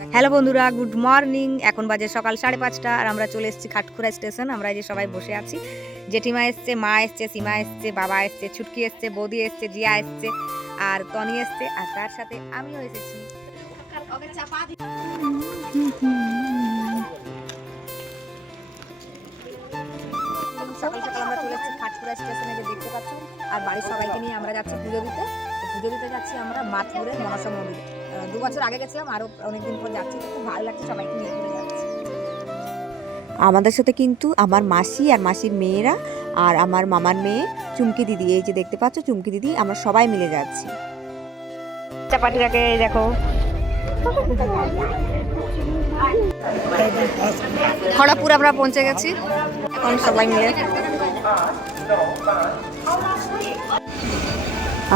Hello বন্ধুরা, good morning. এখন বাজে সকাল 5:30 আর আমরা চলে এসেছি খাটখুড়া স্টেশন। আমরা এই যে সবাই বসে আছি। জেঠিমা এসছে, মা এসছে, সীমা এসছে, বাবা এসছে, ছুটকি এসছে, বৌদি এসছে, জিয়া এসছে আর তনি এসছে আর তার সাথে আমিও এসেছি। সকাল সকাল আমরা চলে এসেছি খাটখুড়া স্টেশনে, যে দেখতে পাচ্ছ। আর বাড়ির সবাইকে নিয়ে আমরা যাচ্ছি পুজো দিতে। পুজো দিতে যাচ্ছি আমরা মাতপুরে মনসা মন্দিরে। 2 বছর আগে গেছিলাম, আরও অনেকদিন পর যাচ্ছি। খুব ভালো লাগছে, সবাইকে নিয়ে ঘুরে যাচ্ছি। আমাদের সাথে কিন্তু আমার মাসি আর মাসির মেয়েরা আর আমার মামার মেয়ে চুমকি দিদি, এই যে দেখতে পাচ্ছ চুমকি দিদি, আমরা সবাই মিলে যাচ্ছি। চাপাটিটাকে দেখো, খড়াপুর আমরা পৌঁছে গেছি এখন সবাই মিলে।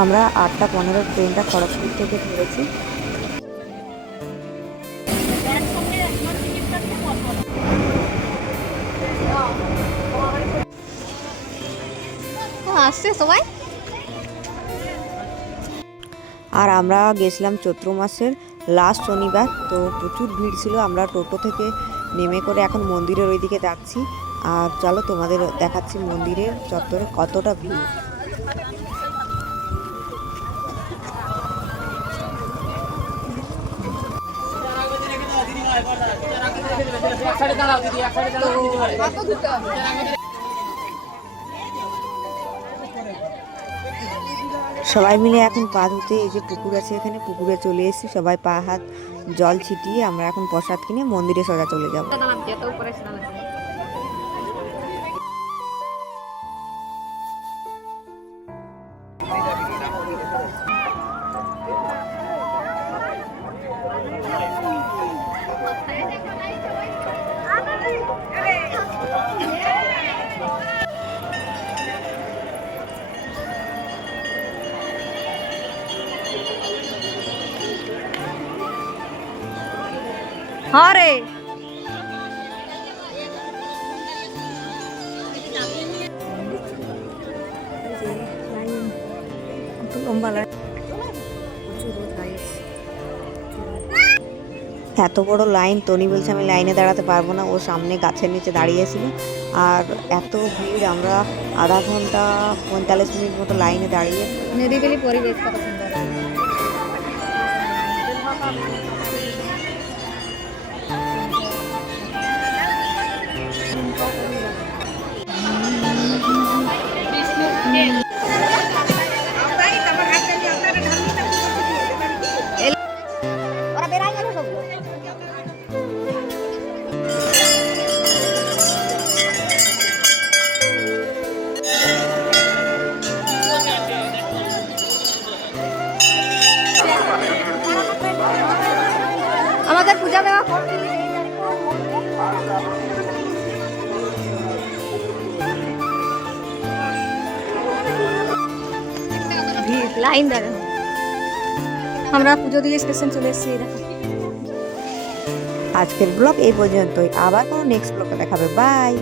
আমরা 8:15 ট্রেনটা খড়গপুর থেকে ধরেছি। আসছে সবাই। আর আমরা গেছিলাম চৈত্র মাসের লাস্ট শনিবার, তো প্রচুর ভিড় ছিল। আমরা টোটো থেকে নেমে করে এখন মন্দিরের ওইদিকে যাচ্ছি। আর চলো তোমাদের দেখাচ্ছি মন্দিরের চত্বরে কতটা ভিড়। সবাই মিলে এখন পা ধুতে, এই যে পুকুর আছে এখানে, পুকুরে চলে এসেছি। সবাই পা হাত জল ছিটিয়ে আমরা এখন প্রসাদ কিনে মন্দিরে সোজা চলে যাব। হ্যাঁ রে, লম্বা লাইন, এত বড় লাইন, টনি বলছে আমি লাইনে দাঁড়াতে পারবো না, ও সামনে গাছের নিচে দাঁড়িয়েছিল। আর এত ভিড়, আমরা আধা ঘন্টা 45 মিনিট মতো লাইনে দাঁড়িয়ে। নিরিবিলি পরিবেশ কত সুন্দর। ওরা বেড়াই গেল সব। আমাদের পূজা দেওয়া লাইন দাঁড়া। আমরা পুজো দিয়ে স্টেশন চলে এসেছি। আজকের ব্লগ এই পর্যন্তই, আবার কোনো নেক্সট ব্লগে দেখাবে। বাই।